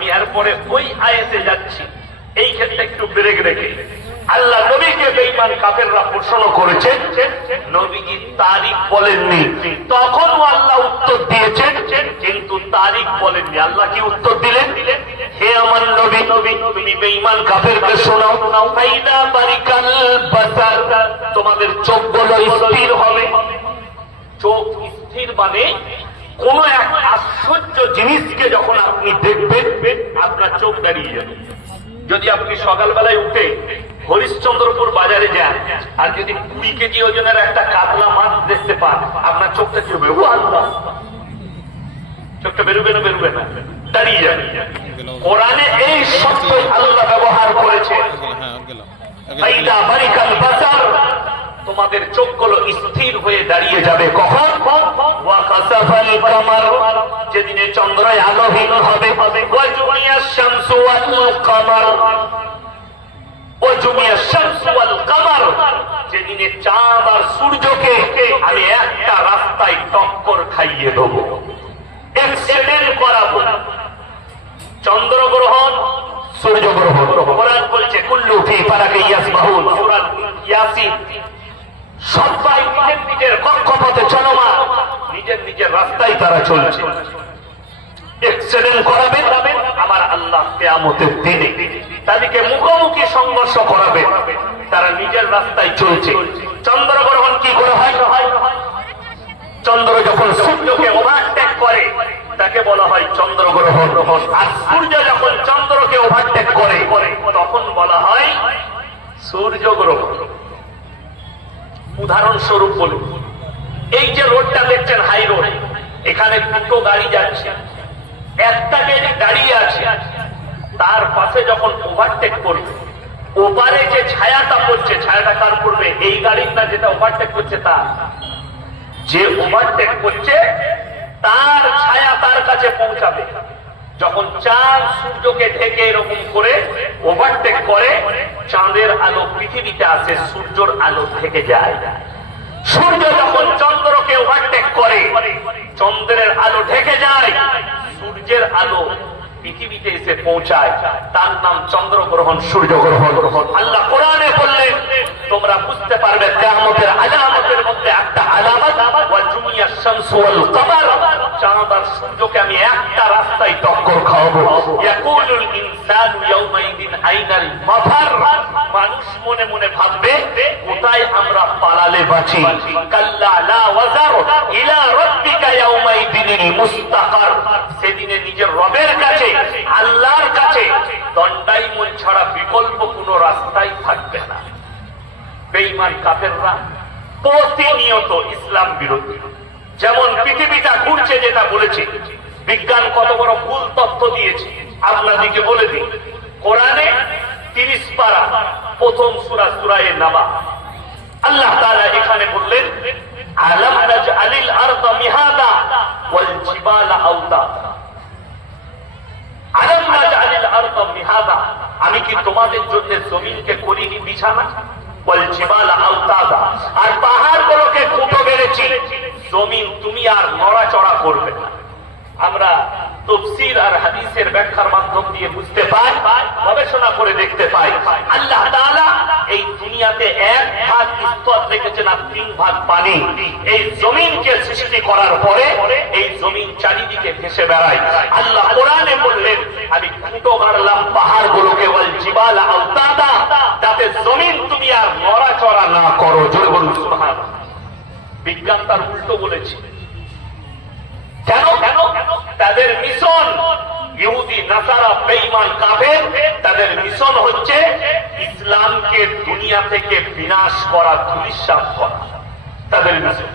আমি এরপরে ওই আয়াতে যাচ্ছি। এই ক্ষেত্রে একটু ব্রেক রেখে আল্লাহ নবীকে বেঈমান কাফেররা প্রশ্ন করেছেন, নবীজি তারিখ বলেননি, তখনও আল্লাহ উত্তর দিয়েছেন, কিন্তু তারিখ বলেননি। আল্লাহ কি উত্তর দিলেন? হে আমার নবী, তুমি বেঈমান কাফেরকে শোনাও, ফাইদা বারিকাল বাসার, তোমাদের চোখগুলো স্থির হবে। চোখ স্থির মানে কোন এক আশ্চর্য জিনিসকে যখন আপনি দেখবেন আপনার চোখ দাঁড়িয়ে যাবে। যদি আপনি সকালবেলায় উঠে হরিশ্চন্দ্রপুর বাজারে যান আর যদি 20 কেজি ওজনের একটা কাতলা মাছ দেখতে পান, আপনার চোখটা কি হবে? ও আল্লাহ, চোখটা বেরোবে না? বেরোবে না, দাঁড়িয়ে যাবে। কোরআনে এই শব্দ আল্লাহ ব্যবহার করেছে, ফাইদা বারিকাল বাসার, তোমাদের চোখগুলো স্থির হয়ে দাঁড়িয়ে যাবে। কখন? ওয়া কাসাফাল কামার, যেদিনে চন্দ্র আলোহীন হবে। ওয়া জুমিয়াশ শামসু ওয়াল কামার, ওয়া জুমিয়াশ শামসু ওয়াল কামার, যেদিনে চাঁদ আর সূর্যকে আমি একটা রাস্তায় টক্কর খাইয়ে দেব, এক্সিডেন্ট করাবো। চন্দ্রগ্রহণ, সূর্যগ্রহণ, কোরআন বলছে কুল্লু ফি ফালাকি ইয়াসবাহুন, সূরা ইয়াসিন। সবাই নিজের নিজের কক্ষপথে চলমান, নিজের নিজের রাস্তায় তারা চলছে। এক্সিডেন্ট করাবেন আমার আল্লাহ কিয়ামতের দিনে, তাদেরকে মুখোমুখি সংঘর্ষ করাবে। তারা নিজের রাস্তায় চলছে। চন্দ্রগ্রহণ কি করে হয়? চন্দ্র যখন সূর্যকে ওভারটেক করে তাকে বলা হয় চন্দ্রগ্রহণ। আর সূর্য যখন চন্দ্রকে ওভারটেক করে তখন বলা হয় সূর্যগ্রহণ। উদাহরণস্বরূপ বলি, এই যে রোডটা দেখছেন হাই রোড, এখানে দুটো গাড়ি যাচ্ছে, একটা গাড়ি দাঁড়িয়ে আছে, তার পাশে যখন ওভারটেক করবে ওপারে যে ছায়াটা পড়ছে, ছায়াটা কার পড়বে? এই গাড়ির না, যেটা ওভারটেক করছে তার। যে ওভারটেক করছে তার ছায়া তার কাছে পৌঁছাবে। যখন চাঁদ সূর্যকে ঢেকে এরকম করে ওভারটেক করে, চাঁদের আলো পৃথিবীতে আসে, সূর্যের আলো থেকে যায়। সূর্য যখন চন্দ্রকে ওভারটেক করে, চন্দ্রের আলো ঢেকে যায়, সূর্যের আলো পৃথিবীতে এসে পৌঁছায়, তার নাম চন্দ্রগ্রহণ, সূর্যগ্রহণ। আল্লাহ কোরআনে বললেন, তোমরা বুঝতে পারবে কিয়ামতের আলামতের মধ্যে একটা আলামত, ওয়া জুমিয়াশ শামসু ওয়াল কামার, চাঁদ আর সূর্যকে আমি একটা রাস্তায় টক্কর খাওয়াবো। ইয়াকুলুল ইনসানু ইয়াউমাইদিন আইনাল মাফার, মানুষ মনে মনে ভাববে কোথায় আমরা পালালে বাঁচি। কাল্লা লা ওয়াজার ইলা রাব্বিকা ইয়াউমাইদিনিল মুস্তাকার, সেদিনে নিজের রবের কাছে, আল্লাহর কাছে দণ্ডায়মান ছাড়া বিকল্প কোনো রাস্তাই থাকবে না। বেঈমান কাফেররা প্রতিনিয়ত ইসলাম বিরোধী। যেমন পৃথিবীটা ঘুরছে, যেটা বলেছে বিজ্ঞান কত বড় ভুল তথ্য দিয়েছে আপনাদেরকে বলে দিই। কোরআনে 30 পারা, প্রথম সূরা সূরা নাবা, আল্লাহ তাআলা এখানে বললেন, আলাম নাজআলিল আরদা মিহাদা ওয়াল জিবালা আওতাদা, আলাম নাজআলিল আরদা মিহাদা, আমি কি তোমাদের জন্য জমিনকে করিনি বিছানা, ওয়াল জিবালা আওতাদা, আর পাহাড়গুলোকে খুঁটো বেড়েছি, জমিন তুমি আর নড়াচড়া করবে না। আমরা তাফসীর আর হাদিসের ব্যাখ্যার মাধ্যম দিয়ে বুঝতে পাই, গবেষণা করে দেখতে পাই, আল্লাহ তাআলা এই দুনিয়াতে 1 ভাগ স্তর রেখেছেন আর 3 ভাগ পানি। এই জমিনকে সৃষ্টি করার পরে এই জমিন চারিদিকে ভেসে বেড়ায়। আল্লাহ কোরআনে বললেন, আমি খুঁটো গাড়লাম পাহাড়গুলোকে, ওয়াল জিবালা আওতাদা, যাতে জমিন তুমি আর নড়াচড়া না করো। জোরে বলুন সুবহানাল্লাহ। বিজ্ঞান তার উল্টো বলেছে। কেন? তাদের মিশন, ইহুদি নাসারা বেঈমান কাফের, তাদের মিশন হচ্ছে ইসলামকে দুনিয়া থেকে বিনাশ করা, ধূলিসাৎ করা, তাদের মিশন।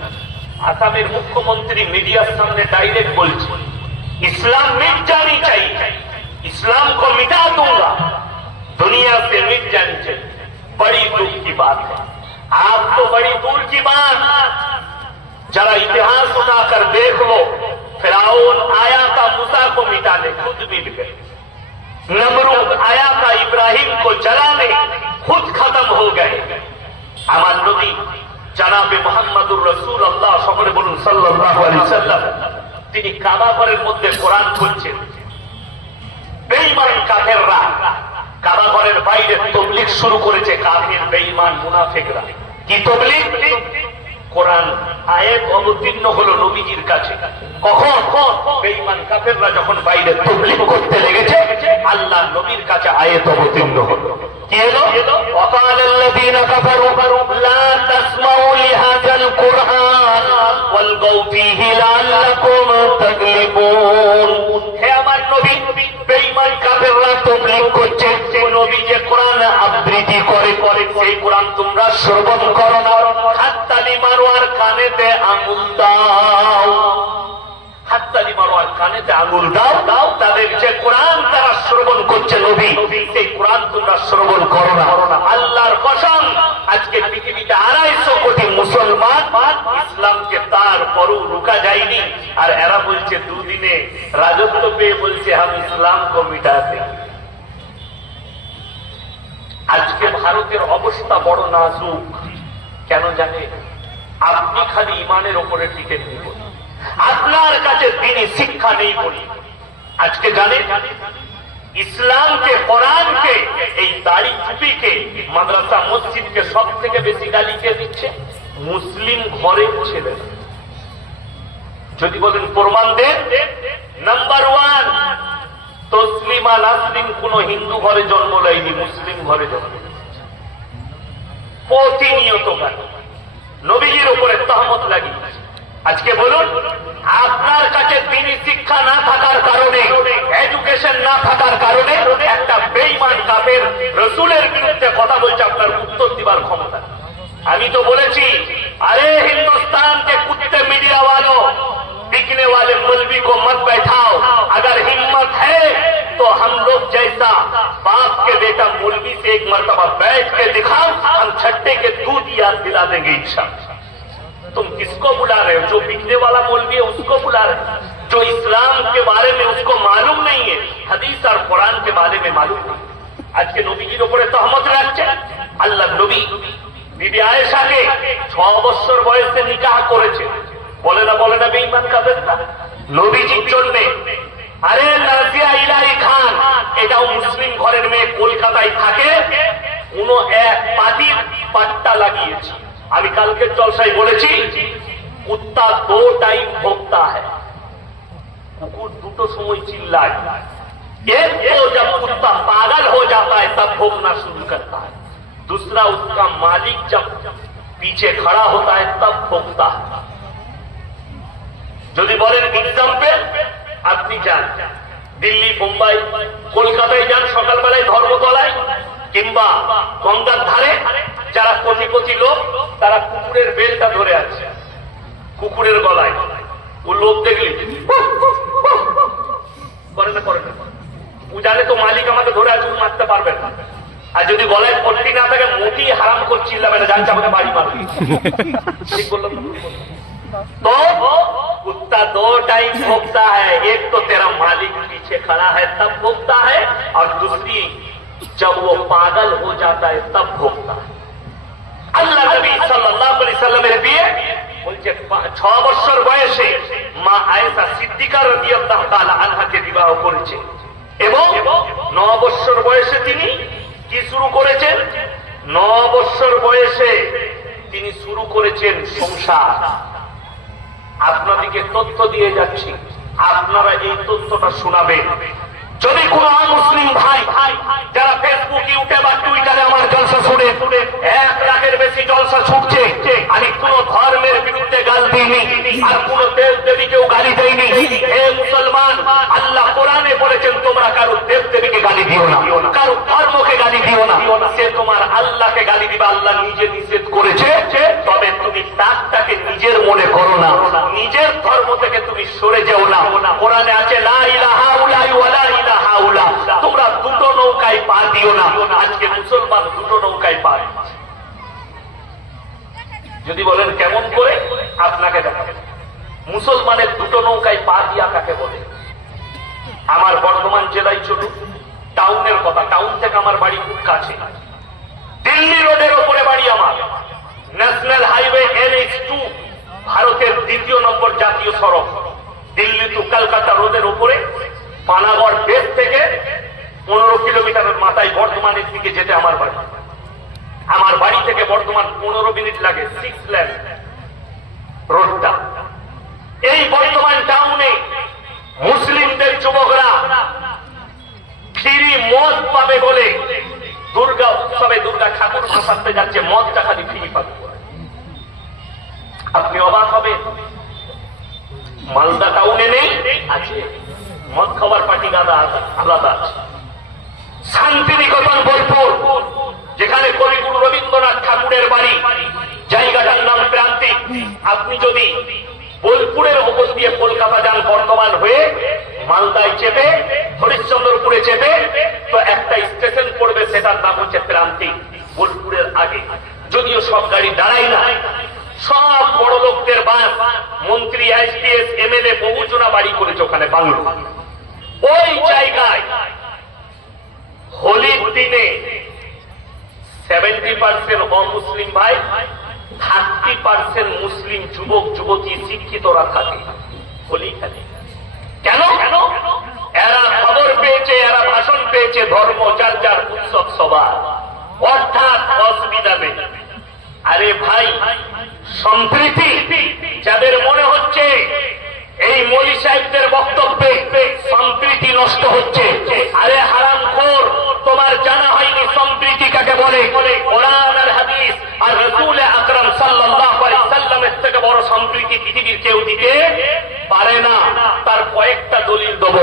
আসামের মুখ্যমন্ত্রী মিডিয়ার সামনে ডাইরেক্ট বলছে, इस्लाम मिट जानी चाहिए, इस्लाम को मिटा दूंगा, दुनिया से मिट जानी चाहिए। बड़ी दुख की बात है, आप तो बड़ी दूर की बात, जरा इतिहास उठाकर देख लो, फिरौन आया था मूसा को मिटाने, खुद मिट गए। नमरूद आया था इब्राहिम को जलाने, खुद खत्म हो गए। আমার নবী জনাবে মুহাম্মদুর রাসূলুল্লাহ সকলে বলুন সাল্লাল্লাহু আলাইহি সাল্লাম, তিনি কাবা ঘরের মধ্যে কোরআন খুলছেন। বেঈমান কাফেররা কাবা ঘরের বাইরে তাবলীগ শুরু করেছে। কাফের বেঈমান মুনাফিকরা কি তাবলীগ? কোরআন আয়াত অবতীর্ণ হলো নবীজির কাছে। কখন? বেঈমান কাফেররা যখন বাইরে তাবলীগ করতে লেগেছে, আল্লাহ নবীর কাছে আয়াত অবতীর্ণ হলো। কি হলো? ওয়াকাল আল্লাযীনা কাফারু লা তাসমাউ লিহাযাল কুরআন ওয়ালগাউ ফীহি লাআল্লাকুম তাগলিবুন। হে আমার নবী, বেঈমান কাফেররা তাবলীগ করছে, নবী যে কোরআন আবৃত্তি করে সেই কোরআন তোমরা শ্রবণ করো না। হাততালি মারো আর কানেতে আঙুল দাও, হাততালি মারো আর কানেতে আঙুল দাও। তাদের যে কোরআন তারা শ্রবণ করছে নবী, সেই কোরআন তোমরা শ্রবণ করো না। আল্লাহর কসম, আজকে পৃথিবীতে 250 কোটি মুসলমান ইসলামকে তারপরও রুকা যায়নি। আর এরা বলছে দুদিনে রাজত্ব পেয়ে বলছে আমি ইসলাম কো মিটাতে। আজকে ভারতের অবস্থা বড় নাজুক। কেন জানে? আপনি খালি ইমানের ওপরে টিকে নেই বলি, আপনার কাছে দ্বীনি শিক্ষা নেই বলি। আজকে জানে ইসলামকে, কোরআনকে, এই দাড়ি টুপিকে, মাদ্রাসা মসজিদকে সব থেকে বেশি গালি কে দিচ্ছে? মুসলিম ঘরের ছেলেরা। যদি বলেন প্রমাণ দেন, নাম্বার 1 তসলিমা নাসরিন কোন হিন্দু ঘরে জন্ম নেয়নি, মুসলিম ঘরে জন্ম নেয়নি। প্রতিনিয়ত গালি, নবীজির উপরে তহমত লাগিয়েছে। আজকে বলুন, আপনার কাছে দ্বীনি শিক্ষা না থাকার কারণে, এডুকেশন না থাকার কারণে একটা বেঈমান কাফের রাসূলের বিরুদ্ধে কথা বলছে, আপনার উত্তর দিবার ক্ষমতা। আমি তো বলেছি, अरे हिंदुस्तान के कुत्ते मीडिया वालों, बिकने वाले मौलवी को मत बैठाओ। अगर हिम्मत है तो हम लोग जैसा बाप के बेटा मौलवी से एक मर्तबा बैठ के दिखाओ, हम छट्टे के दूध याद दिला देंगे इंशाअल्लाह। तुम किसको बुला रहे हो? जो बिकने वाला मौलवी है उसको बुला रहे हो, जो इस्लाम के बारे में उसको मालूम नहीं है, हदीस और कुरान के बारे में मालूम नहीं। आज के नबीजिर উপরে তহমত রাখছে। আল্লাহ নবী বিবি আয়েশাকে 6 বছর বয়সে নিকাহ করেছে। বলে না বেঈমান কাফেররা নবীজির জন্য। আরে নাজিয়া ইলাহি খান, এটাও মুসলিম ঘরের মেয়ে, কলকাতায় থাকে, কোন এক পাটির পাট্টা লাগিয়েছে। আমি কালকে জলসায় বলেছি, কুত্তা 2 টাইম ভোগতা হ্যায়, কুকুর 2টো সময় চিল্লায়। एक तो जब कुत्ता पागल हो जाता है तब भौंकना शुरू करता है, दूसरा उसका मालिक जब पीछे खड़ा होता है तब भौंकता है। যদি বলেন এক্সাম্পল, আপনি যান দিল্লি, মুম্বাই, কলকাতায় যান, সকালবেলায় ধর্মতলায় কিংবা গঙ্গার ধারে যারা কোটিপতি লোক, তারা কুকুরের বেলটা ধরে আছে, কুকুরের গলায়। ও লোক দেখলি করে না, ও জানে তো মালিক আমাকে ধরে আছে, মারতে পারবে না। আর যদি গলায় পট্টি না থাকে, মোটি হারাম করছিল না, জানছে আমাকে বাড়ি মারবে। ঠিক বললাম? तो कुत्ता 2 टाइम भोगता है, एक तो तेरा मालिक पीछे खड़ा है तब भोगता है, और दूसरी जब वो पागल हो जाता है तब भोगता है। আল্লাহ নবী সাল্লাল্লাহু আলাইহি সাল্লামের বিয়ে বলছে 6 বছর বয়সে মা আয়েশা সিদ্দিকা রাদিয়াল্লাহু তাআলা আনহাকে বিবাহ করেছে, এবং 9 বছর বয়সে তিনি কি শুরু করেছেন? 9 বছর বয়সে তিনি শুরু করেছেন সংসার। আপনাদেরকে তথ্য দিয়ে যাচ্ছি, আপনারা এই তথ্যটা শোনাবেন। যদি কোন মুসলিম ভাই যারা ফেসবুক, ইউটিউব আর টুইটারে আমার জলসা শুনে 1 লাখের বেশি জলসা ছুটছে, আমি কোন ধর্মের বিরুদ্ধে গাল দিইনি, আর কোন দেব দেবীকেও গালি দেইনি। হে মুসলমান, আল্লাহ কোরআনে বলেছেন তোমরা কারো দেব দেবীকে গালি দিও না, কারো ধর্মকে গালি দিও না। সে তোমার আল্লাহকে গালি দিবে, আল্লাহ নিজে নিষেধ করেছে। তবে তুমি তাকটাকে নিজের মনে করো না, নিজের ধর্ম থেকে তুমি সরে যেও না। কোরআনে আছে লা ইলাহা ইল্লাল্লাহ ওয়া লা ইলাহা ইল্লাল্লাহ, তোমরা দুটো নৌকায় পা দিও না। আজকে মুসলমান দুটো নৌকায় পা দিচ্ছে। যদি বলেন কেমন করে, আপনাকে দেখাবো। মুসলমানের দুটো নৌকায় পা দিয়া কাকে বলে? আমার বর্ধমান জেলায় ছোট টাউনের কথা, টাউন থেকে আমার বাড়ি খুব কাছে, দিল্লি রোডের ওপরে বাড়ি আমার। ন্যাশনাল হাইওয়ে NH2, ভারতের 2য় নম্বর জাতীয় সড়ক, দিল্লি টু কলকাতা রোডের ওপরে পানাগড় বেস থেকে 15 কিলোমিটারের মাথায় বর্ধমানের দিকে যেতে আমার বাড়ি। আমার বাড়ি থেকে বর্ধমান 15 মিনিট লাগে, 6 লেন রোডটা। এই বর্ধমান টাউনে মুসলিমদের যুবকরা ফ্রি মদ পাবে বলে দুর্গা উৎসবে দুর্গা ঠাকুর ভাসাতে যাচ্ছে, মদটা খালি ফ্রি পাবে। আপনি অবাক হবে, মালদা টাউনে নেই, আছে মদ খাবার পার্টি আলাদা আছে। শান্তিনিকেতন বোলপুর, যেখানে কবিগুরু রবীন্দ্রনাথ ঠাকুরের বাড়ি, জায়গাটার নাম প্রান্তিক। আপনি যদি বোলপুরের ওপর দিয়ে কলকাতা যান বর্ধমান হয়ে, মালদায় চেপে হরিশ্চন্দ্রপুরে চেপে, তো একটা স্টেশন পড়বে, সেটার নাম হচ্ছে প্রান্তিক, বোলপুরের আগে। যদিও সব গাড়ি দাঁড়ায় না, সব বড় লোকদের বাস, মন্ত্রী, আইপিএস, এমএলএ বহুজনা বাড়ি করেছে ওখানে বাংলো। ওই জায়গায় হোলির দিনে 70% অমুসলিম ভাই, 30% মুসলিম যুবক যুবতী শিক্ষিতরা থাকে হোলি খেলে। কেন? এরা খবর পেয়েছে, এরা ভাষণ পেয়েছে, ধর্ম যার যার, উৎসব সবার, অর্থাৎ অসুবিধা নেই। আরে ভাই, সম্প্রীতি যাদের মনে হচ্ছে এই মৌলী সাহেবদের বক্তব্যে সম্প্রীতি নষ্ট হচ্ছে, আরে হারামখোর, তোমার জানা হয়নি সম্প্রীতি কাকে বলে। কোরআন আর হাদিস আর রাসূল আকরাম সাল্লাল্লাহু আলাইহি সাল্লামের থেকে বড় সম্প্রীতি পৃথিবীর কেউ দিতে পারে না। তার কয়েকটা দলিল দেব।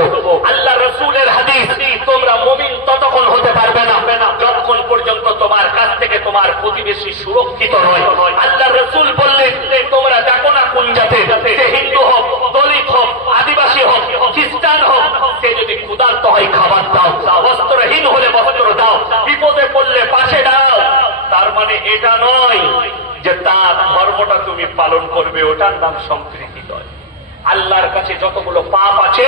আল্লাহ রাসূলের হাদিস, তোমরা মুমিন ততক্ষণ হতে পারবে না যতক্ষণ পর্যন্ত তোমার কাছ থেকে তোমার প্রতিবেশী সুরক্ষিত নয়। আল্লাহ রাসূল বললেন, তোমরা দেখো না কোন জাতে, সে হিন্দু হোক, দলিত হোক, আদিবাসী হোক, খ্রিস্টান হোক, সে যদি ক্ষুধার্ত হয় খাবার দাও, বস্ত্রহীন হলে বস্ত্র দাও, বিপদে পড়লে পাশে দাও। তার মানে এটা নয় যে তার ধর্মটা তুমি পালন করবে, ওটার নাম সম্প্রীতি নয়। আল্লাহর কাছে যতগুলো পাপ আছে,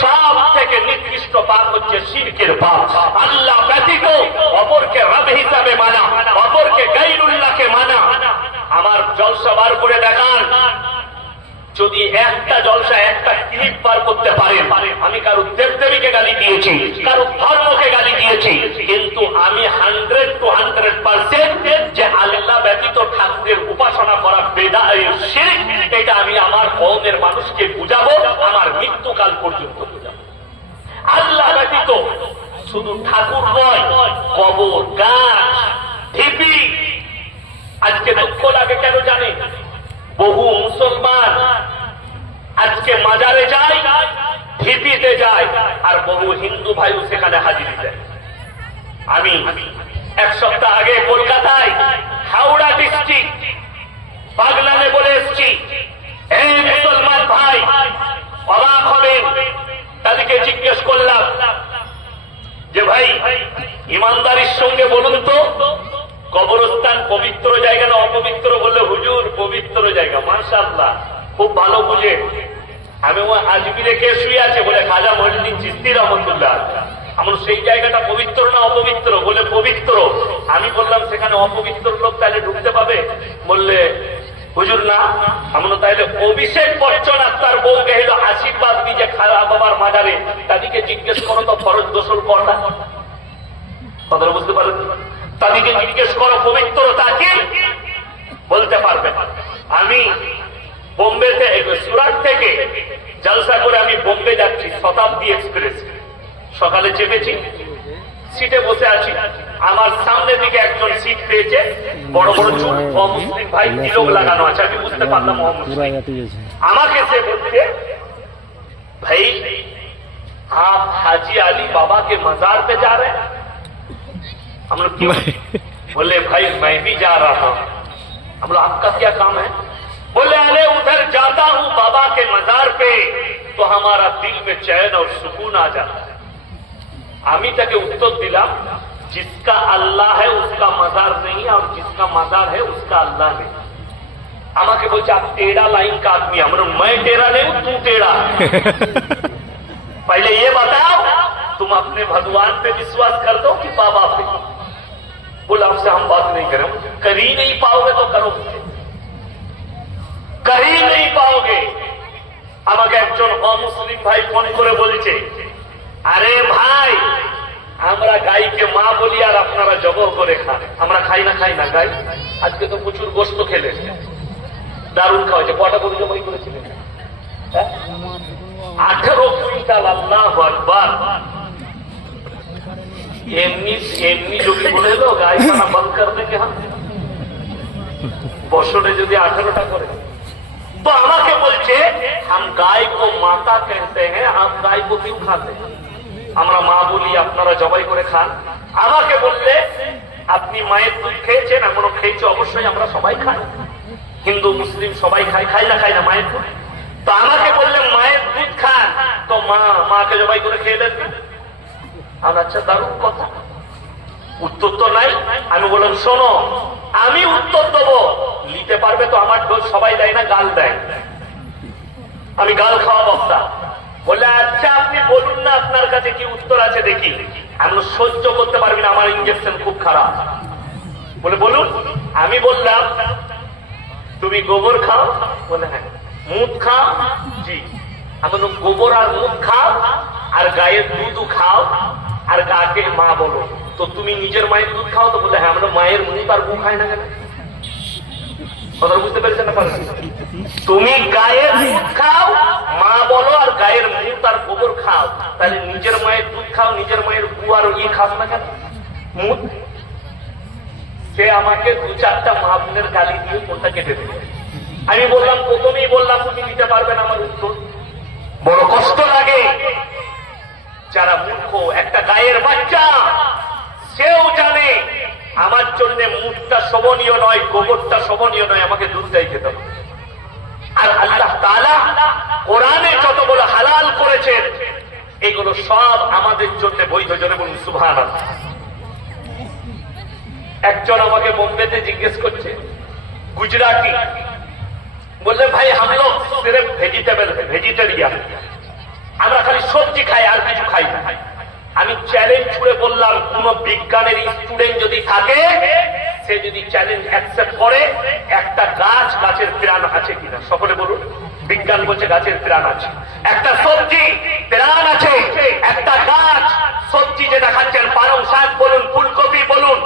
সব থেকে নিকৃষ্ট পাপ হচ্ছে শিরকের পাপ। আল্লাহ ব্যতীত অপরকে রব হিসাবে মানা, অপরকে গায়রুল্লাহকে মানা। আমার জলসা বার করে দেখান, যদি একটা জলসা একটা ক্লিপ বার করতে পারেন, আমি কারো দেবদেবীকে গালি দিয়েছি, কারো ধর্মকে গালি দিয়েছি, কিন্তু আমি 100 to 100% যে আল্লাহ ব্যতীত ঠাকুরের উপাসনা করা বেদাত, শিরক, এটা আমি আমার কওমের মানুষকে বুঝাবো, আমার মৃত্যুকাল পর্যন্ত বুঝাবো। আল্লাহ ব্যতীত শুধু ঠাকুর নয়, কবর, গাছ, ঢিপি। আজকে দুঃখ লাগে কেন জানে? বহু মুসলমান আজকে মাজারে যায়, ঢিপিতে যায়, আর বহু হিন্দু ভাইও সেখানে হাজিরি দেয়। আমি 1 সপ্তাহ আগে কলকাতায় হাওড়া ডিস্ট্রিক্ট বাগনানে বলে এসছি, এই মুসলমান ভাই অবাক হবেন, তাদেরকে জিজ্ঞেস করলাম যে ভাই ইমানদারির সঙ্গে বলুন তো, কবরস্থান পবিত্র জায়গা না অপবিত্র? বললে হুজুর পবিত্র জায়গা। মাশাআল্লাহ, খুব ভালো বুঝে। আমি আজমিরে কে শুয়ে আছে? বলে খাজা মঈনুদ্দিন চিশতি রহমাতুল্লাহ। আমার সেই জায়গাটা পবিত্র না অপবিত্র? বলে পবিত্র। আমি বললাম সেখানে অপবিত্র লোক তাহলে ঢুকতে পাবে? বললে হুজুর না। আমরা তাহলে অভিষেক বচ্চন আর তার বউকে হলো আশীর্বাদ দিয়ে খাজা বাবার মাজারে, তাদেরকে জিজ্ঞেস করো তো ফরজ গোসল করনা, কথাটা বুঝতে পারেন? তাদেরকে জিজ্ঞেস করো পবিত্রতা কি, বলতে পারবে। আমি বোম্বেতে, সুরাট থেকে জলসা করে আমি বোম্বে যাচ্ছি, শতাব্দী এক্সপ্রেস। সকালে চেপেছি, সিটে বসে আছি, আমার সামনে দিকে একজন সিট পেয়েছে, বড় বড় চুল, অমুসলিম ভাই, তিলক লাগানো আছে। আমি বুঝতে পারলাম অমুসলিম। আমাকে সে বলছে, ভাই आप हाजी अली बाबा के मजार पे जा रहे हैं? हम लोग क्यों? बोले भाई मैं भी जा रहा हूं। हम लोग आपका क्या काम है? बोले अरे उधर जाता हूं बाबा के मजार पे तो हमारा दिल में चैन और सुकून आ जाता है। আমি তাকে উত্তর দিলাম, जिसका अल्लाह है उसका मजार नहीं है, और जिसका मजार है उसका अल्लाह नहीं। আমাকে বলছে आप टेढ़ा लाइन का आदमी। हम लोग मैं टेढ़ा नहीं हूं, तू टेढ़ा। पहले ये बताओ, तुम अपने भगवान पे विश्वास कर दो कि बाबा पे? बोला आपसे हम बात नहीं करें। कर ही नहीं पाओगे तो करो, कर ही नहीं पाओगे। আমাকে একজন অমুসলিম ভাই ফোন করে বলছে, আরে ভাই আমরা গাইকে মা বলি আর আপনারা জবর করে খান। আমরা খাই না গাই। আজকে তো প্রচুর গোস্ত খেলে, দারুণ খাওয়াছে। কটা গরু জবাই করেছিলেন? 18 কুইন্টাল। আল্লাহু আকবার। এমনি যদি বলে এলো গাই খানা বন্ধ কর দেंगे हम, বছরে যদি 18টা করে, তো আমাকে বলছে हम गाय को माता कहते हैं, आप गाय को क्यों खाते हैं? আমরা মা বলি, আপনারা জবাই করে খান। আমাকে বললে আপনি মায়ের দুধ খেয়েছেন, এমনও খেয়েছে, অবশ্যই আমরা সবাই খাই, হিন্দু মুসলিম সবাই খাই না মায়ের দুধ। তো আমাকে বললে মায়ের দুধ খান, তো মাকে জবাই করে খেয়ে দেন। আচ্ছা, দারুণ কথা, উত্তর তো নাই। আমি বললাম শোনো, আমি উত্তর দেবো, নিতে পারবে তো? আমার দোষ সবাই দেয় না, গাল দেয়। আমি গাল খাওয়া বক্তা। বললে আচ্ছা আপনি বলুন না, আপনার কাছে কি উত্তর আছে দেখি। আমি সহ্য করতে পারবি না, আমার ইঞ্জেকশন খুব খারাপ। বলে বলুন। আমি বললাম তুমি গোবর খাও? বলে হ্যাঁ। মুখ খাও? জি। আমি বললাম গোবর আর মুখ খাও আর গায়ের দুধও খাও আর গাকে মা বলো, তো তুমি নিজের মায়ের দুধ খাও? তো বলে হ্যাঁ। আমরা মায়ের মুখ আর গু খাই না কেন? কথা বুঝতে পেরেছেন না? তুমি গায়ের দুধ খাও, মা বলো, আর গায়ের মুখ আর গোবর খাও, তাহলে নিজের মায়ের দুধ খাও, নিজের মায়ের গু আর খাস না কেন? মুখ। সে আমাকে 2-4টা মা বোনের গালি দিয়ে কোনটা কেটে দেবে। আমি বললাম, প্রথমেই বললাম তুমি নিতে পারবে না আমার উত্তর। বড় কষ্ট লাগে। যারা মূর্খ, একটা গায়ের বাচ্চা, সেও জানে আমার জন্য মুখটা শোভনীয় নয়, গোবরটা শোভনীয় নয়, আমাকে দুধটাই খেতে হবে। আর আল্লাহ তাআলা কোরআনে যতগুলো হালাল করেছেন, এগুলো সব আমাদের জন্য বৈধ। জনে বলুন সুবহানাল্লাহ। একজন আমাকে বোম্বেতে জিজ্ঞেস করছে, গুজরাটি, বললে ভাই हम लोग सिर्फ ভেজিটেবল ভেজিটেরিয়ান, আমরা খালি সবজি খাই আর কিছু খাই না। আমি চ্যালেঞ্জ ছুড়ে বললাম, কোন বিজ্ঞানের স্টুডেন্ট যদি থাকে, সে যদি চ্যালেঞ্জ অ্যাকসেপ্ট করে, একটা গাছের প্রাণ আছে কিনা? সকলে বলুন। বিজ্ঞান বলছে গাছের প্রাণ আছে। একটা সবজি প্রাণ আছে, একটা গাছ সবজি যেটা খাচ্ছেন, পালং শাক বলুন, ফুলকপি বলুন,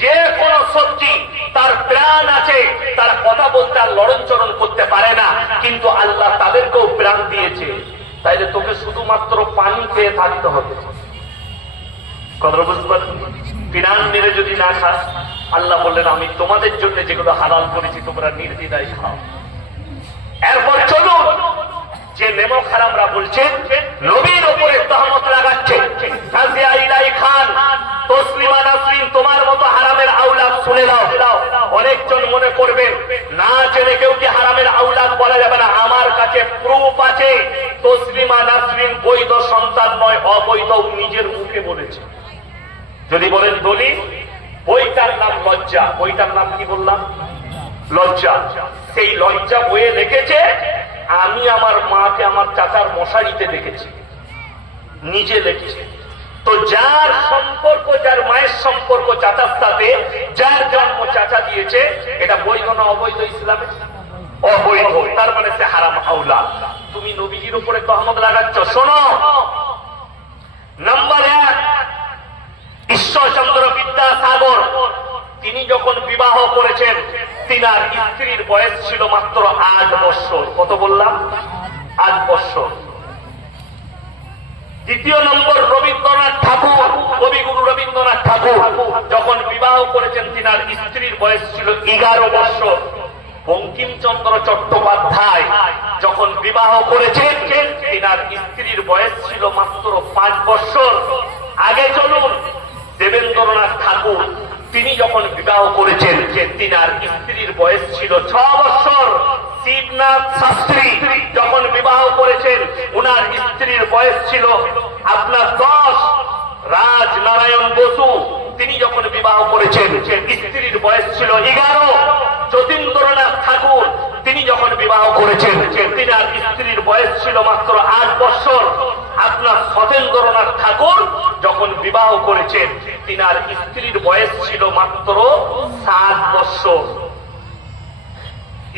যে কোন সবজি তার প্রাণ আছে। তারা কথা বলতে আর লড়ন চরণ করতে পারে না, কিন্তু আল্লাহ তাদেরকেও প্রাণ দিয়েছে। তাইলে তোকে শুধুমাত্র পানি খেয়ে থাকতে হবে। কথা বুঝতে পারছেন? প্রাণ মেরে যদি না খাস, আল্লাহ বললেন আমি তোমাদের জন্য যেগুলো হালাল করেছি তোমরা নির্দ্বিধায় খাও। এরপর চলুন, যে নেমক হারামরা বলছেন নবীর উপরে তহমত লাগাচ্ছেন, তাজিয়া ইলাই খান, তসলিমা নাসরিন, তোমার মতো হারামের আওলাদ শুনে দাও। অনেকজন মনে করবেন না জেনে কেউ কি হারামের আওলাদ বলা যাবে না। আমার কাছে প্রুফ আছে, তসলিমা নাসরিন বৈধ সন্তান নয়, অবৈধ, নিজের মুখে বলেছে। যদি বলেন দলিল, বইটার নাম লজ্জা। বইটার নাম কি বললাম? লজ্জা। সেই লজ্জা বইয়ে লিখেছে, আমি আমার মাকে আমার চাচার মশারিতে দেখেছি, নিজে লিখেছে। তো যার সম্পর্ক, যার মায়ের সম্পর্ক চাচার সাথে, যার জন্ম চাচা দিয়েছে, এটা বৈধ না অবৈধ ইসলামে? অবৈধ। তার মানে সে হারাম আওলাদ। তুমি নবীজির উপরে তহমত লাগাচ্ছ। শোনো, নাম্বার 1, ঈশ্বরচন্দ্র বিদ্যাসাগর, তিনি যখন বিবাহ করেছেন, তিনার স্ত্রীর বয়স ছিল মাত্র 8 বছর। কত বললাম? 8 বছর। দ্বিতীয় নম্বর, রবীন্দ্রনাথ ঠাকুর, কবিগুরু রবীন্দ্রনাথ ঠাকুর যখন বিবাহ করেছেন, তিনার স্ত্রীর বয়স ছিল 11 বছর। বঙ্কিমচন্দ্র চট্টোপাধ্যায় যখন বিবাহ করেছেন, তিনার স্ত্রীর বয়স ছিল মাত্র 5 বছর। আগে চলুন, দেবেন্দ্রনাথ ঠাকুর, তিনি যখন বিবাহ করেছেন, তিনার স্ত্রীর বয়স ছিল 6 বছর। শিবনাথ শাস্ত্রী যখন বিবাহ করেছেন, উনার স্ত্রীর বয়স ছিল আপনার 10। রাজনারায়ণ বসু, তিনি যখন বিবাহ করেছেন, স্ত্রীর বয়স ছিল 11। যতীন্দ্রনাথ ঠাকুর, তিনি যখন বিবাহ করেছেন, তিনার স্ত্রীর বয়স ছিল মাত্র 8 বছর। আপনার সতেন্দ্রনাথ ঠাকুর যখন বিবাহ করেছেন, তিনার স্ত্রীর বয়স ছিল মাত্র 7 বছর।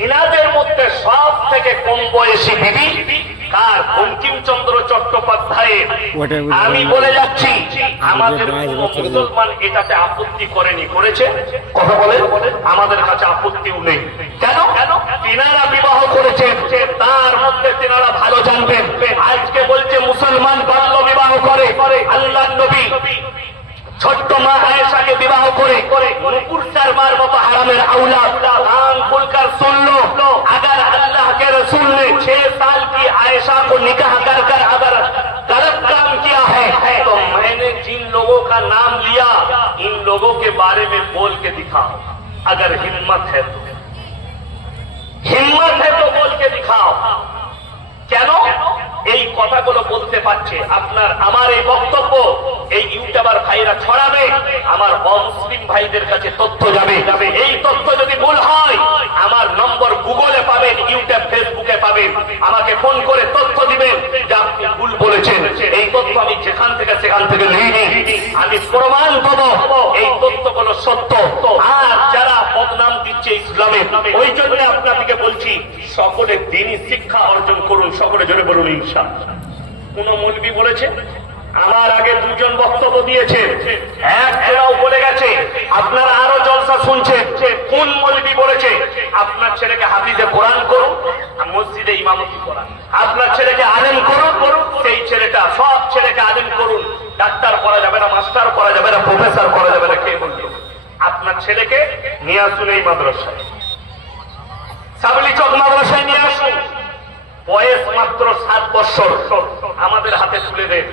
ইনাদের মধ্যে সব থেকে কম বয়সী বিবি কার? বঙ্কিমচন্দ্র চট্টোপাধ্যায়ের। আমি বলে যাচ্ছি, আমাদের কোনো মুসলমান এটাতে আপত্তি করেনি, করেছে? কথা বলে আমাদের কাছে আপত্তিও নেই। কেন? তিনারা বিবাহ করেছেন, তার মধ্যে তিনারা ভালো জানবেন। আজকে বলছে মুসলমান বাল্য বিবাহ করে, আল্লাহর নবী ছোট্ট মা আয়েশাকে বিবাহ করে নুপুর শর্মার মতো হারামের औलाद कान खुलकर सुन लो, अगर अल्लाह के रसूल ने 6 साल की आयशा को निकाह कर कर अगर गलत काम किया है तो मैंने जिन लोगों का नाम लिया इन लोगों के बारे में बोल के दिखाओ। अगर हिम्मत है तो बोल के दिखाओ। কেন এই কথাগুলো বলতে পারছে? আপনার আমার এই বক্তব্য এই ইউটিউবার ভাইরা ছড়াবে, আমার অমুসলিম ভাইদের কাছে তথ্য যাবে। এই তথ্য যদি ভুল হয় আমার নম্বর গুগলে পাবেন, ইউটিউব ফেসবুকে পাবেন, আমাকে ফোন করে তথ্য দিবেন যে আপনি ভুল বলেছেন। এই তথ্য আমি যেখান থেকে সেখান থেকে নিইনি, আমি প্রমাণ পাবো এই তথ্যগুলো সত্য। আর যারা বদনাম দিচ্ছে ইসলামের, ওই জন্য আপনাদেরকে বলছি সকলে দ্বীনি শিক্ষা অর্জন করুন। সকলে জোরে বলুন ইনশাআল্লাহ। কোন মৌলবী বলেছে? আমার আগে দুজন বক্তব্য দিয়েছে, একজনও বলে গেছে। আপনারা আরো জলসা শুনছেন, কোন মৌলবী বলেছে আপনার ছেলেকে হাফিজে কোরআন করুন, মসজিদে ইমামতি করান, আপনার ছেলেকে আলেম করুন, সেই ছেলেটা সব ছেলেকে আলেম করুন। ডাক্তার করা যাবে না, মাস্টার করা যাবে না, প্রফেসর করা যাবে না। কে বলল? আপনার ছেলেকে নিয়ে আসুন এই মাদ্রাসায়, সাবলি চক মাদ্রাসায় নিয়ে আসুন। বয়স মাত্র 7 বছর, আমাদের হাতে তুলে দেন।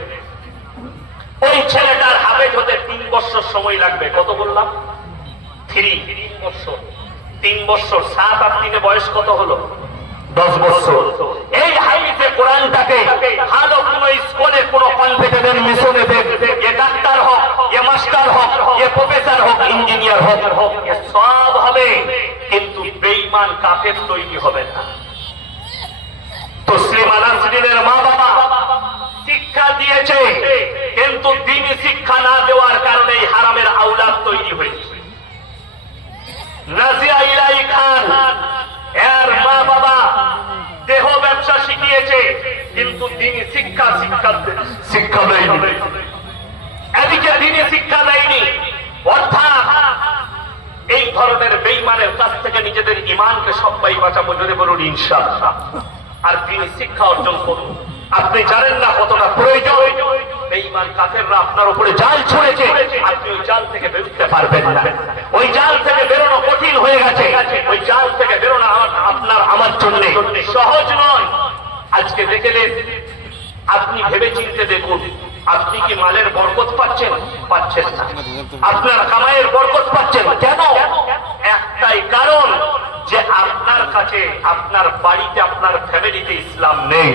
ওই ছেলেটার হাফেজ হতে 3 বছর সময় লাগবে। কত বললাম? 3 বছর। 3 বছর 7 আর 3 বয়স কত হলো? 10 বছর। এই হাদিসে কোরআনটাকে ভালো কোন স্কুলে কোন কনফেটে দেন, মিশনে দেন, এ ডাক্তার হোক, এ মাস্টার হোক, এ প্রফেসর হোক, ইঞ্জিনিয়ার হোক, এ সব হবে, কিন্তু বেঈমান কাফের তৈরি হবে না। তসলিমা নাসরিনের মা বাবা শিক্ষা দিয়েছে, কিন্তু দ্বীনি শিক্ষা না দেওয়ার কারণে হারামের औलाद তৈরি হয়েছে। নাজিয়া ইলাহি খান এর মা বাবা দেহ ব্যবসা শিখিয়েছে, কিন্তু দ্বীনি শিক্ষা দেয়নি। এদিকে দ্বীনি শিক্ষা দেয়নি, অর্থাৎ এই ধরনের বেঈমানের কাছ থেকে নিজেদের ঈমানকে সবাই বাঁচাবো। যদি বলুন ইনশাআল্লাহ। আর দ্বীনি শিক্ষা অর্জন করুন। আপনি জানেন না কতটা প্রয়োজন। বেঈমান কাফেররা আপনার উপরে জাল ছুঁড়েছে, আপনি ওই জাল থেকে বেরোতে পারবেন না। ওই জাল থেকে বেরোনো কঠিন হয়ে গেছে। ওই জাল থেকে বেরোনো আপনার আমার জন্য সহজ নয়। আজকে দেখলেন, আপনি ভেবে চিন্তে দেখুন, আপনি কি মালের বরকত পাচ্ছেন? পাচ্ছেন না। আপনার কামাইয়ের বরকত পাচ্ছেন কেন? একটাই কারণ যে আপনার কাছে, আপনার বাড়িতে, আপনার ফ্যামিলিতে ইসলাম নেই,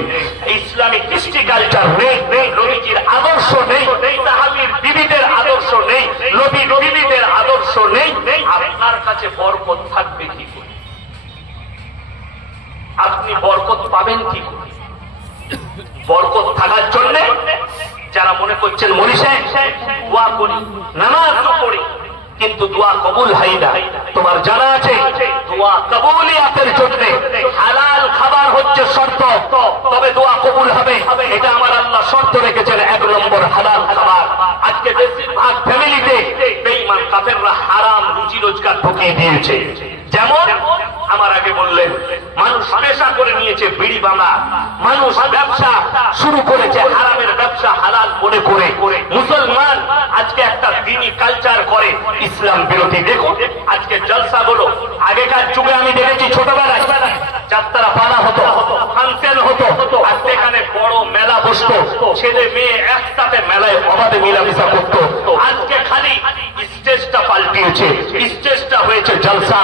ইসলামী কৃষ্টি কালচার নেই, নবীজির আদর্শ নেই, সাহাবীর বিবিদের আদর্শ নেই, নবী বিবিদের আদর্শ নেই। আপনার কাছে বরকত থাকবে কি করে? আপনি বরকত পাবেন কি করে? বরকত থাকার জন্য যারা মনে করছেন মরি সাহেব দোয়া করি, নামাজ পড়ি, কিন্তু দোয়া কবুল হয় না। তোমার জানা আছে দোয়া কবুলিয়াতের জন্য হালাল খাবার হচ্ছে শর্ত, তবে দোয়া কবুল হবে। এটা আমার আল্লাহ শর্ত রেখেছেন। 1 নম্বর হালাল খাবার। আজকে বেশিরভাগ ফ্যামিলিতে বেঈমান কাফেররা হারাম রুজি রোজগার ঢুকিয়ে দিয়েছে। যেমন আমার আগে বললেন, মানুষ পেশা করে নিয়েছে বিড়ি বাংলা, মানুষ ব্যবসা শুরু করেছে হারামের ব্যবসা হালাল মনে করে। মুসলমান আজকে একটা দ্বীনি কালচার করে ইসলাম বিরোধী। দেখুন আজকে জলসাগুলো, আগেকার যুগে আমি দেখেছি ছোটবেলায় যাত্রা পালা হতো, ফাংশন হতো, আর সেখানে বড় মেলা বসতো, ছেলে মেয়ে একসাথে মেলায় অবাধে মিলামিশা করতো। আজকে খালি স্টেজটা পাল্টিয়েছে, স্টেজটা হয়েছে জলসা,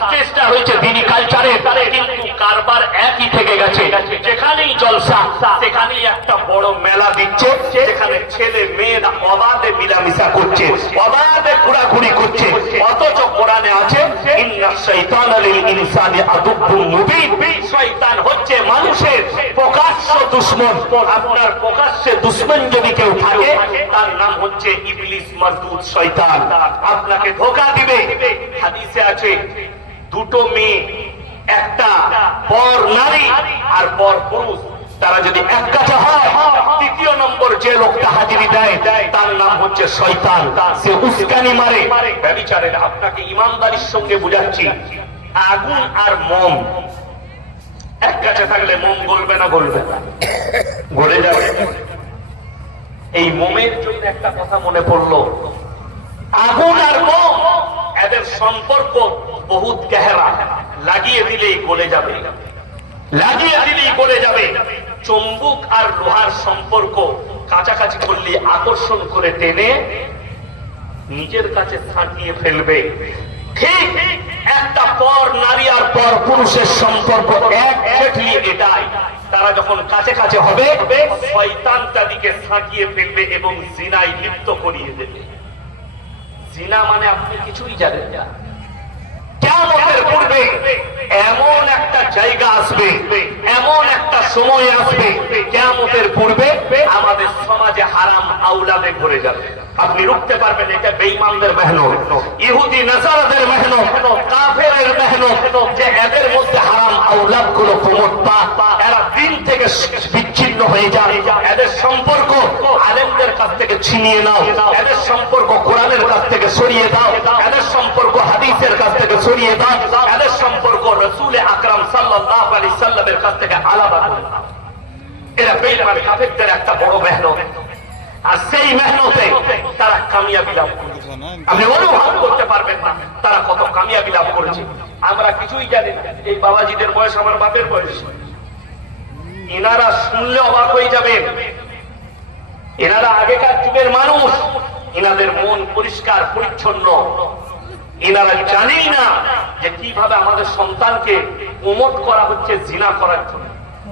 স্টেজটা হয়েছে দ্বীনি কালচারের, কিন্তু কারবার একই থেকে গেছে। যেখানেই জলসা সেখানেই একটা বড় মেলা দিচ্ছে, যেখানে ছেলে মেয়েরা অবাধে মিলামিশা করছে, অবাধে ঘোরাঘুরি করছে। অথচ কোরআনে আছে ইন্না শাইতানা লিল ইনসানি আদুব্বুম মুবিন, শয়তান হচ্ছে মানুষের প্রকাশ্য দুশমন। আপনার প্রকাশ্যে দুশমন যদি কেউ থাকে তার নাম হচ্ছে ইবলিস মারদুদ শয়তান। আপনাকে ধোঁকা দিবে। হাদিসে আছে দুটো মেয়ে, একটা পর নারী আর পর পুরুষ, তারা যদি এক কাছে হয় 3য় নম্বর যে লোকটা হাজিরি দেয় তার নাম হচ্ছে শয়তান, সে উস্কানি মারে। ব্যভিচারের আপনাকে ইমানদারির সঙ্গে বুঝাচ্ছি, আগুন আর মোম এক কাছে থাকলে মোম গলবে না? গলবে না, গলে যাবে। এই মোমের জন্য একটা কথা মনে পড়লো, আগুন আর মোম এদের সম্পর্ক বহুত গেহরা, লাগিয়ে দিলেই গলে যাবে, লাগিয়ে দিলেই গলে যাবে। চুম্বক আর লোহার সম্পর্ক কাছাকাছি করলে আকর্ষণ করে টেনে নিজের কাছে ছাঁটিয়ে ফেলবে। ঠিক একটা পর নারী আর পর পুরুষের সম্পর্ক একই এটাই, তারা যখন কাছে কাছে হবে শয়তান তাদেরকে ছাঁটিয়ে ফেলবে এবং জিনায় লিপ্ত করিয়ে দেবে। জিনা মানে আপনি কিছুই জানেন না। কিয়ামতের পূর্বে এমন একটা জায়গা আসবে, এমন একটা সময় আসবে, কিয়ামতের পূর্বে আমাদের সমাজে হারাম আওলাদে ভরে যাবে। আপনি রুখতে পারবেন? এটা বেঈমানদের মেহনত, ইহুদি নাসারাদের মেহনত, কাফেরের মেহনত, যে এদের মধ্যে হারাম আওলাদ গুলো প্রমোট পা, এরা দিন থেকে বিচ্ছিন্ন হয়ে যায়। এদের সম্পর্ক আলেমদের কাছ থেকে ছিনিয়ে নাও, এদের সম্পর্ক কোরআনের কাছ থেকে সরিয়ে দাও, এদের সম্পর্ক হাদিসের কাছ থেকে সরিয়ে দাও, এদের সম্পর্ক রাসূল আকরাম সাল্লাল্লাহু আলাইহি সাল্লামের কাছ থেকে আলাদা করে দাও। এরা বেঈমান কাফেরদের একটা বড় মেহনত, আর সেই মেহনতে তারা কামিয়াবি লাভ করেছে। আপনি অনুভব করতে পারবেন না তারা কত কামিয়াবি লাভ করেছে। আমরা কিছুই জানি না। এই বাবাজিদের বয়স আমার বাপের বয়স। এনারা শুনলে অবাক হয়ে যাবেন, এনারা আগেকার যুগের মানুষ, এনাদের মন পরিষ্কার পরিচ্ছন্ন। এনারা জানেই না যে কিভাবে আমাদের সন্তানকে প্রমোট করা হচ্ছে জিনা করার জন্য,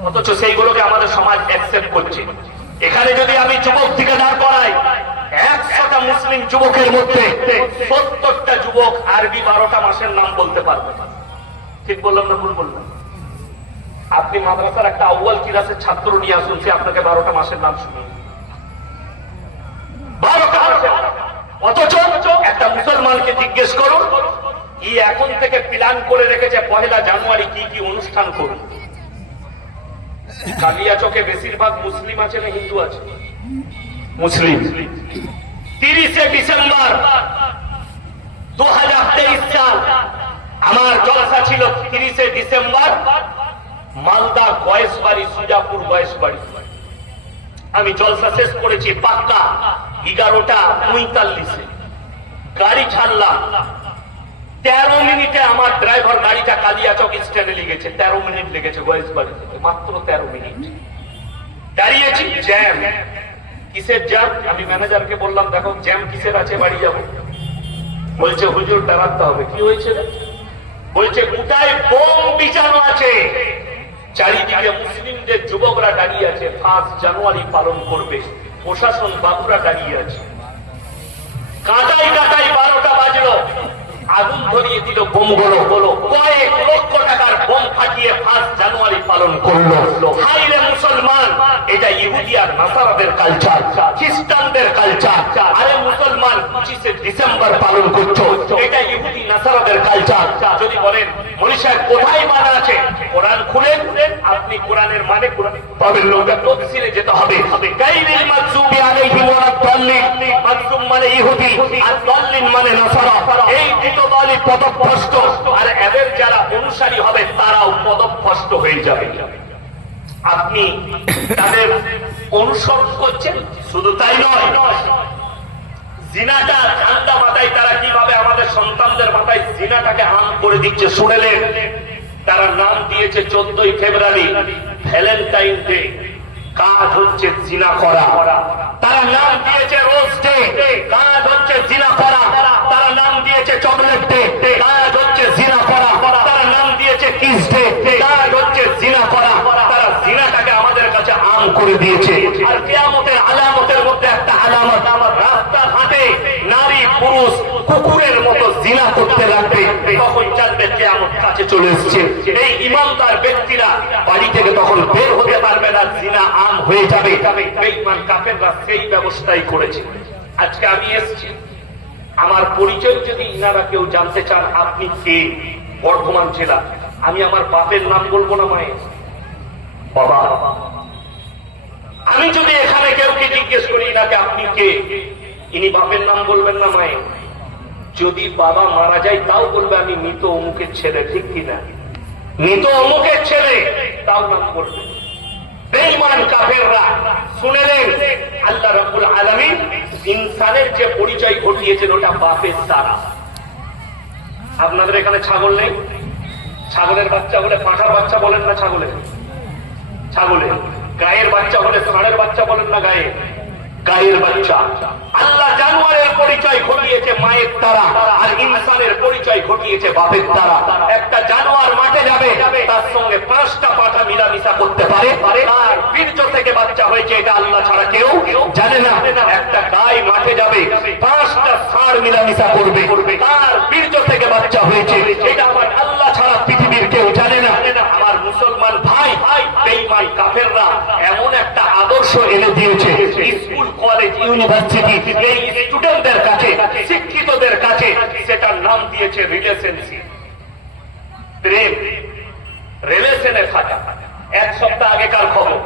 অথচ সেইগুলোকে আমাদের সমাজ অ্যাকসেপ্ট করছে। এখানে যদি আমি যুবক থেকে দাঁড় করাই, 100টা মুসলিম যুবকের মধ্যে 70টা যুবক আরবি 12টা মাসের নাম বলতে পারবে। ঠিক বললাম না ভুল বললাম? আপনি মাদ্রাসার একটা আউয়াল ক্লাসের ছাত্র নিয়ে আসুন, সে আপনাকে 12টা মাসের নাম শুনিয়ে 12টা মাসের। অথচ একটা মুসলমানকে জিজ্ঞেস করুন, কি এখন থেকে প্ল্যান করে রেখেছে 1 জানুয়ারি কি কি অনুষ্ঠান করুন। কালিয়াচকে বেশিরভাগ মুসলিম আছে না হিন্দু আছে? মুসলিম। 30 ডিসেম্বর 2023 সাল আমার জলসা ছিল 30 ডিসেম্বর মালদা গয়েশবাড়ি, সুজাপুর গয়েশবাড়ি। আমি জলসা শেষ করেছি পাক্কা 11টা 45-এ। গাড়ি ছাড়লাম, 13 মিনিটে আমার ড্রাইভার গাড়িটা কালিয়াচক স্ট্যান্ডে লেগেছে। 13 মিনিট লেগেছে গয়েশবাড়ি থেকে, মাত্র 13 মিনিট দাঁড়িয়েছি। জ্যাম। কিসের জ্যাম? আমি ম্যানেজারকে বললাম, দেখো জ্যাম কিসের আছে, বাড়ি যাবো। বলছে হুজুর দাঁড়াতে হবে। কি হয়েছে? বলছে গোটায় বোম বিছানো আছে, চারিদিকে মুসলিমদের যুবকরা দাঁড়িয়ে আছে, 5 জানুয়ারি পালন করবে, প্রশাসন বাবুরা দাঁড়িয়ে আছে। কাটাই কাটাই 12টা বাজলো, আগুন ধরিয়ে দিল বোমগুলো। কয়েক লক্ষ টাকার বোম ফাটিয়ে 5 জানুয়ারি পালন করলো। হাইরে মুসলমান, এটা ইহুদি আর নাসারাদের কালচার, খ্রিস্টানদের কালচার। আরে মুসলমান 25 ডিসেম্বর পালন করছো, এটা ইহুদি নাসারাদের কালচার। যদি বলেন মনি সাহেব কোথায় মানা আছে, কোরআন খুলেন, আপনি কোরআনের মানে পাবেন। লোকটা তফসিরে যেতে হবে। গায়রিল মাগযুবি আলাইহিম ওয়ালাদ-দাল্লিন, মাগযুব মানে ইহুদি আর দাল্লিন মানে নাসারা। এই দুটো দলই পদভ্রষ্ট, আর এদের যারা অনুসারী হবে তারাও পদভ্রষ্ট হয়ে যাবে। আপনি তাদের অনুসরণ করছেন। শুধু তাই নয়, জিনাটা ঠান্ডা মাথায় তারা কিভাবে আমাদের সন্তানদের মাথায় জিনাটাকে আম করে দিচ্ছে শুনেলেন। তারা নাম দিয়েছে 14ই ফেব্রুয়ারি ভ্যালেন্টাইন ডে, কাজ হচ্ছে জিনা করা। তারা নাম দিয়েছে রোজ ডে, কাজ হচ্ছে জিনা করা। তারা নাম দিয়েছে চকলেট ডে, কাজ হচ্ছে জিনা করা। তারা নাম দিয়েছে কিস ডে, কাজ হচ্ছে জিনা করা। তারা জিনাটাকে আমাদের কাছে আম করে দিয়েছে। আর কিয়ামতের আলামতের মধ্যে একটা আলামত, রাস্তাঘাটে নারী পুরুষ কুকুরের মতো জিনা করতে লাগবে, তখন জানবে কিয়ামত কাছে চলে এসেছে। এই ইমানদার ব্যক্তিরা বাড়ি থেকে তখন বের হতে পারবে না, জিনা আম হয়ে যাবে। বেঈমান কাফেররা সেই ব্যবস্থাই করেছে। আজকে আমি এসেছি, আমার পরিচয় যদি ইনারা কেউ জানতে চান, আপনি কে, বর্ধমান জেলা, আমি আমার বাপের নাম বলবো না, মায়ের বাবা। আমি যদি এখানে এখানে কেউ কি জিজ্ঞেস করি ইনাকে আপনি কে? ইনি বাপের নাম বলবেন না মায়ের। যদি বাবা মারা যায় তাও বলবে আমি মৃত অমুকের ছেলে, ঠিক কিনা? মৃত অমুকের ছেলে তাও নাম বলবে। বেঈমান কাফেররা শুনেলেন আল্লাহ রাব্বুল আলামিন ইনসানের যে পরিচয় ঘটিয়েছেন ওটা বাপের দ্বারা। আপনাদের এখানে ছাগল নেই? ছাগলের বাচ্চা হলে পাঁঠার বাচ্চা বলেন না ছাগলের? ছাগলের গায়ের বাচ্চা হলে ষাঁড়ের বাচ্চা বলেন না গায়ে? গায়ের বাচ্চা। আল্লাহ জানোয়ারের পরিচয় ঘটিয়েছে মায়ের দ্বারা, আর ইনসানের পরিচয় ঘটিয়েছে বাপের দ্বারা। একটা জানোয়ার মাঠে যাবে, তার সঙ্গে 5টা পাঠা মিলামিশা করতে পারে, আর বীর্য থেকে বাচ্চা হয়েছে এটা আল্লাহ ছাড়া কেউ জানে না। একটা গাই মাঠে যাবে, 5টা ষাঁড় মিলামিশা করবে, তার বীর্য থেকে বাচ্চা হয়েছে এটা আমার আল্লাহ ছাড়া পৃথিবীর কেউ জানে না। আমার মুসলমান ভাই, বেঈমান কাফেররা এমন একটা আদর্শ এনে দিয়েছে স্কুল কলেজ ইউনিভার্সিটি এই স্টুডেন্টদের কাছে, শিক্ষিতদের কাছে, সেটার নাম দিয়েছে রিলেশনশিপ, প্রেম, রিলেশনে থাকা। এক সপ্তাহ আগেকার খবর,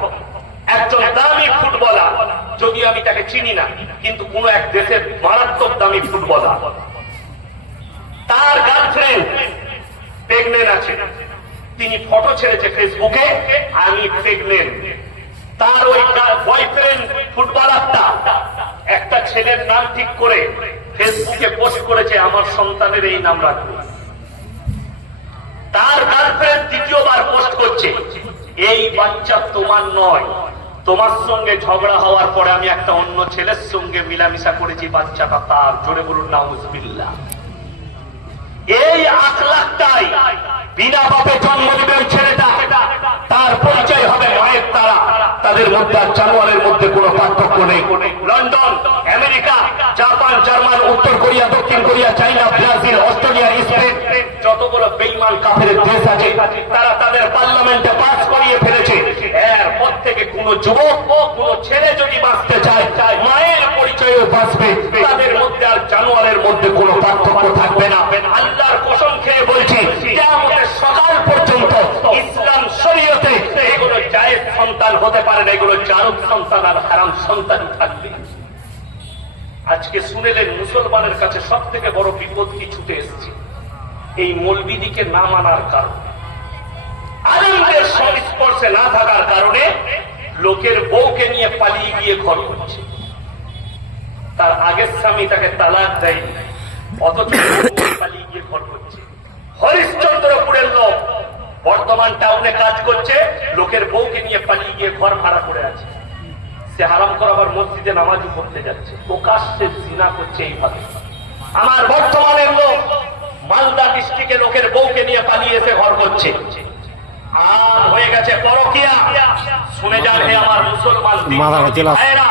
একজন দামি ফুটবলার, যদিও আমি তাকে চিনি না, কিন্তু কোন এক দেশের মারাত্মক দামি ফুটবলার, তার গার্লফ্রেন্ড প্রেগনেন্ট আছে। তিনি ফটো ছেড়েছে ফেসবুকে, আমি প্রেগনেন্ট। তার ওই বয়ফ্রেন্ড ফুটবলারটা একটা ছেলের নাম ঠিক করে ফেসবুকে পোস্ট করেছে, আমার সন্তানের এই নাম রাখবে। তার গার্লফ্রেন্ড দ্বিতীয়বার পোস্ট করছে, এই বাচ্চা তোমার নয়, তোমার সঙ্গে ঝগড়া হওয়ার পরে আমি একটা অন্য ছেলের সঙ্গে মিলামিশা করেছি, বাচ্চাটা তার। জোরে বলুন নাউজুবিল্লাহ। এই আখলাকটাই বিনা বাপে জন্ম দেবে ওই ছেলেটা, তার পরিচয় হবে মায়ের দ্বারা। তাদের মধ্যে আর জানোয়ারের মধ্যে কোনো পার্থক্য নেই। লন্ডন, আমেরিকা, জাপান, জার্মান, উত্তর কোরিয়া, দক্ষিণ কোরিয়া, চাইনা, ব্রাজিল, অস্ট্রেলিয়া, স্পেন, যতগুলো বেঈমান কাফের দেশ আছে তারা তাদের পার্লামেন্টে পাস করিয়ে ফেলেছে। এরপর থেকে কোন যুবক, কোন ছেলে যদি বাঁচতে চায় মায়ের পরিচয়ে বাঁচবে। তাদের মধ্যে আর জানোয়ারের মধ্যে কোনো পার্থক্য থাকবে না। আল্লাহর কসম খেয়ে বলছি, কিয়ামতের সকাল পর্যন্ত ইসলাম শরীয়তে এগুলো জায়েজ সন্তান হতে পারে না, এগুলো জারুক সন্তান আর হারাম সন্তান থাকবে। আজকে শুনেলেন মুসলমানের কাছে সব থেকে বড় বিপদ কি ছুটে এসেছে, এই মৌলবিদিকে না মানার কারণে, আলেমদের সংস্পর্শে না থাকার কারণে লোকের বউকে নিয়ে পালিয়ে গিয়ে ঘর করছে। তার আগের স্বামী তাকে তালাক দেয়নি, অথচ পালিয়ে গিয়ে ঘর করছে। হরিশ্চন্দ্রপুরের লোক বর্তমান টাউনে কাজ করছে, লোকের বউকে নিয়ে পালিয়ে গিয়ে ঘর ভাড়া করে আছে। সে হারাম করাবার মসজিদে নামাজও পড়তে যাচ্ছে, প্রকাশ্যে জিনা করছে এইভাবে। আমার বর্তমানের লোক মালদা ডিস্ট্রিক্টে লোকের বউকে নিয়ে পালিয়ে এসে ঘর করছে, আর হয়ে গেছে পরকিয়া। শুনে যান হে আমার মুসলমান ভাইয়েরা,